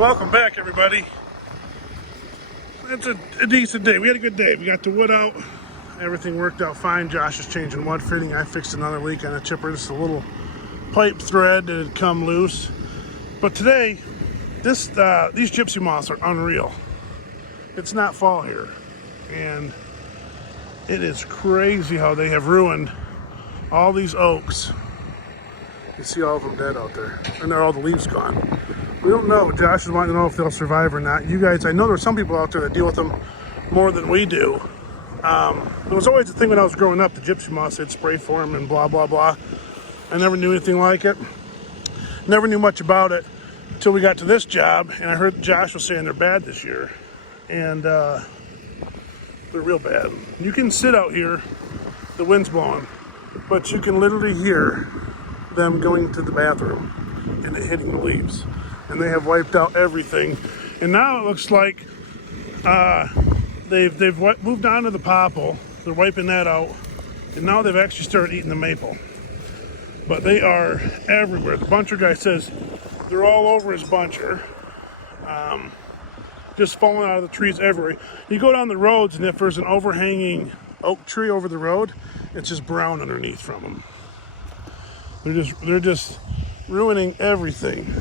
Welcome back, everybody. It's a decent day. We had a good day. We got the wood out. Everything worked out fine. Josh is changing wood fitting. I fixed another leak on a chipper. Just a little pipe thread that had come loose. But today, these gypsy moths are unreal. It's not fall here. And it is crazy how they have ruined all these oaks. You see all of them dead out there. And all the leaves gone. We don't know. Josh is wanting to know if they'll survive or not. You guys, I know there's some people out there that deal with them more than we do. There was always the thing when I was growing up, the gypsy moths, they'd spray for them and blah, blah, blah. I never knew anything like it. Never knew much about it until we got to this job, and I heard Josh was saying they're bad this year. And they're real bad. You can sit out here, the wind's blowing, but you can literally hear them going to the bathroom and hitting the leaves. And they have wiped out everything. And now it looks like they've moved on to the popple. They're wiping that out. And now they've actually started eating the maple. But they are everywhere. The buncher guy says they're all over his buncher. Just falling out of the trees everywhere. You go down the roads, and if there's an overhanging oak tree over the road, it's just brown underneath from them. They're just ruining everything.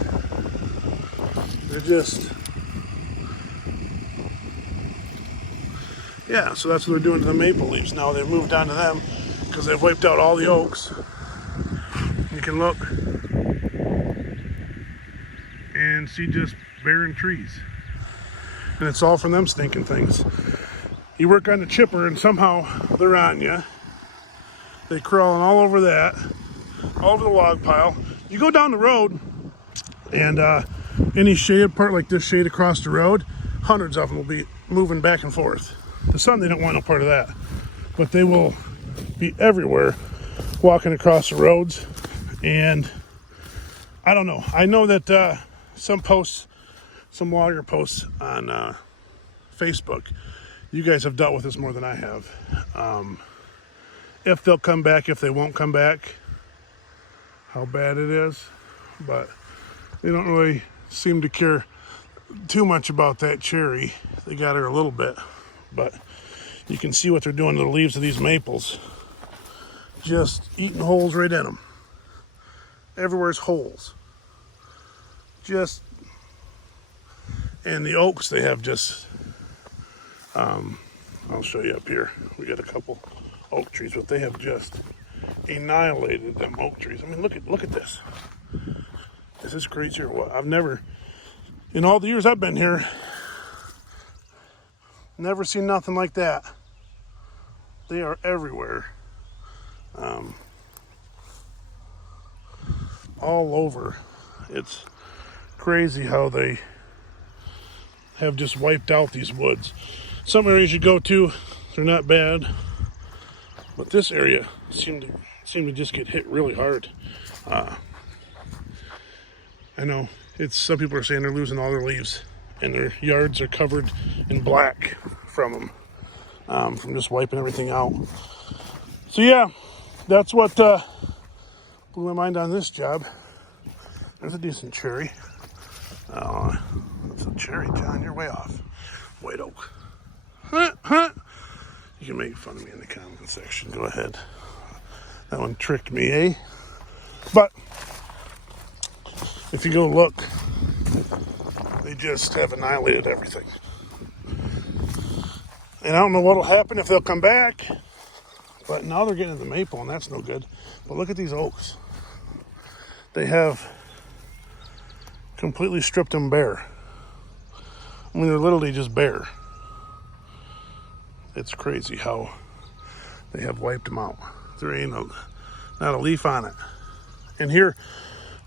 Yeah, so that's what they're doing to the maple leaves. Now they've moved on to them because they've wiped out all the oaks. You can look and see just barren trees. And it's all from them stinking things. You work on the chipper and somehow they're on you. They're crawling all over that, all over the log pile. You go down the road and any shaded part like this shade across the road, hundreds of them will be moving back and forth. The sun, they don't want no part of that. But they will be everywhere walking across the roads. And I don't know. I know that some logger posts on Facebook, you guys have dealt with this more than I have. If they'll come back, if they won't come back, how bad it is. But they don't really seem to care too much about that cherry. They got her a little bit, but you can see what they're doing to the leaves of these maples. Just eating holes right in them. Everywhere's holes. And the oaks, they have just, I'll show you up here. We got a couple oak trees, but they have just annihilated them oak trees. I mean, look at this. Is this crazy or what? I've never, in all the years I've been here, never seen nothing like that. They are everywhere. All over. It's crazy how they have just wiped out these woods. Some areas you go to, they're not bad. But this area seemed to just get hit really hard. I know some people are saying they're losing all their leaves and their yards are covered in black from them, from just wiping everything out. So yeah, that's what blew my mind on this job. There's a decent cherry. That's a cherry, John. You're way off. White oak. You can make fun of me in the comment section. Go ahead. That one tricked me, eh? But if you go look, they just have annihilated everything. And I don't know what'll happen if they'll come back. But now they're getting to the maple, and that's no good. But look at these oaks. They have completely stripped them bare. I mean, they're literally just bare. It's crazy how they have wiped them out. There ain't not a leaf on it. And here,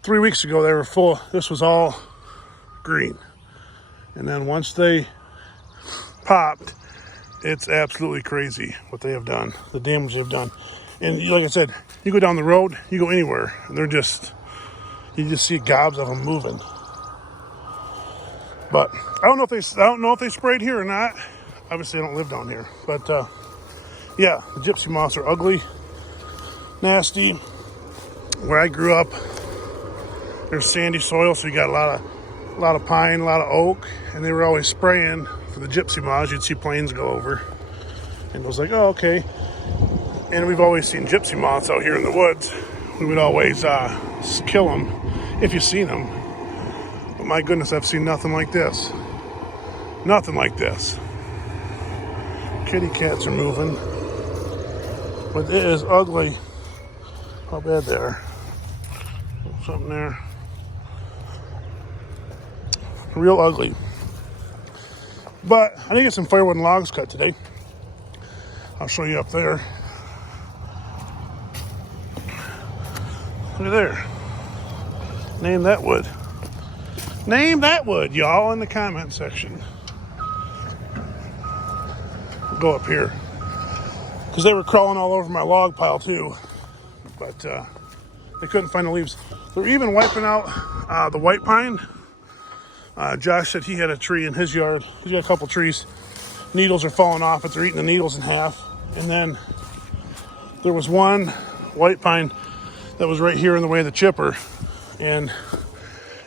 3 weeks ago, they were full. This was all green. And then once they popped, it's absolutely crazy what they have done, the damage they've done. And like I said, you go down the road, you go anywhere, and you just see gobs of them moving. But I don't know if they sprayed here or not. Obviously, I don't live down here. But yeah, the gypsy moths are ugly, nasty. Where I grew up, there's sandy soil, so you got a lot of a lot of pine, a lot of oak, and they were always spraying for the gypsy moths. You'd see planes go over, and it was like, oh, okay. And we've always seen gypsy moths out here in the woods. We would always kill them if you've seen them. But my goodness, I've seen nothing like this. Nothing like this. Kitty cats are moving. But it is ugly how bad they are. Something there. Real ugly. But I did get some firewood and logs cut today. I'll show you up there. Look at there. Name that wood. Name that wood, y'all, in the comment section. Go up here. Because they were crawling all over my log pile too. But they couldn't find the leaves. They're even wiping out the white pine. Josh said he had a tree in his yard. He's got a couple trees. Needles are falling off, but they're eating the needles in half. And then there was one white pine that was right here in the way of the chipper, and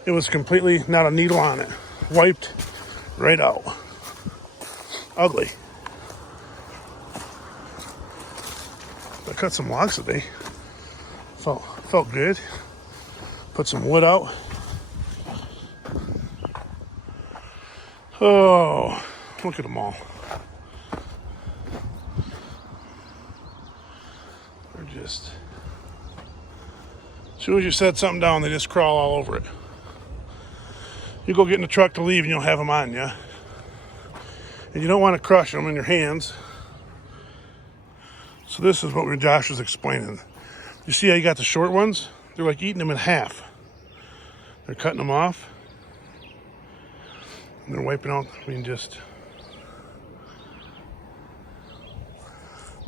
it was completely not a needle on it. Wiped right out. Ugly. I cut some logs today. Felt good. Put some wood out. Oh, look at them all. They're just... As soon as you set something down, they just crawl all over it. You go get in the truck to leave and you'll have them on you. And you don't want to crush them in your hands. So this is what Josh was explaining. You see how you got the short ones? They're like eating them in half. They're cutting them off. And they're wiping out, they're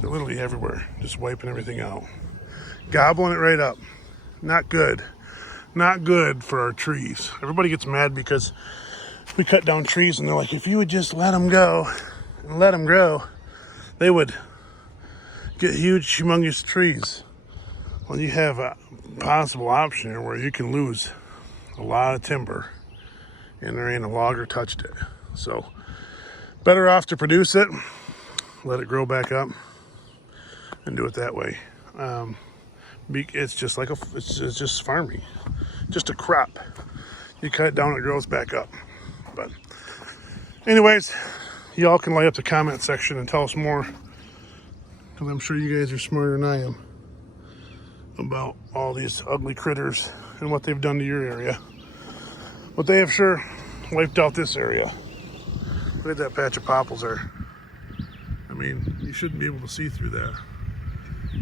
literally everywhere. Just wiping everything out. Gobbling it right up. Not good. Not good for our trees. Everybody gets mad because we cut down trees and they're like, if you would just let them go and let them grow, they would get huge, humongous trees. Well, you have a possible option here where you can lose a lot of timber and there ain't a logger touched it. So better off to produce it, let it grow back up and do it that way. It's just like it's just farming, just a crop. You cut it down, it grows back up. But anyways, y'all can light up the comment section and tell us more, because I'm sure you guys are smarter than I am about all these ugly critters and what they've done to your area. But they have sure wiped out this area. Look at that patch of popples there. I mean, you shouldn't be able to see through that.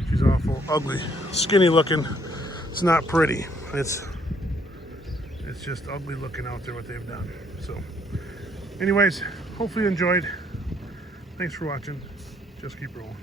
She's awful, ugly, skinny looking. It's not pretty. It's just ugly looking out there what they've done. So anyways, hopefully you enjoyed. Thanks for watching. Just keep rolling.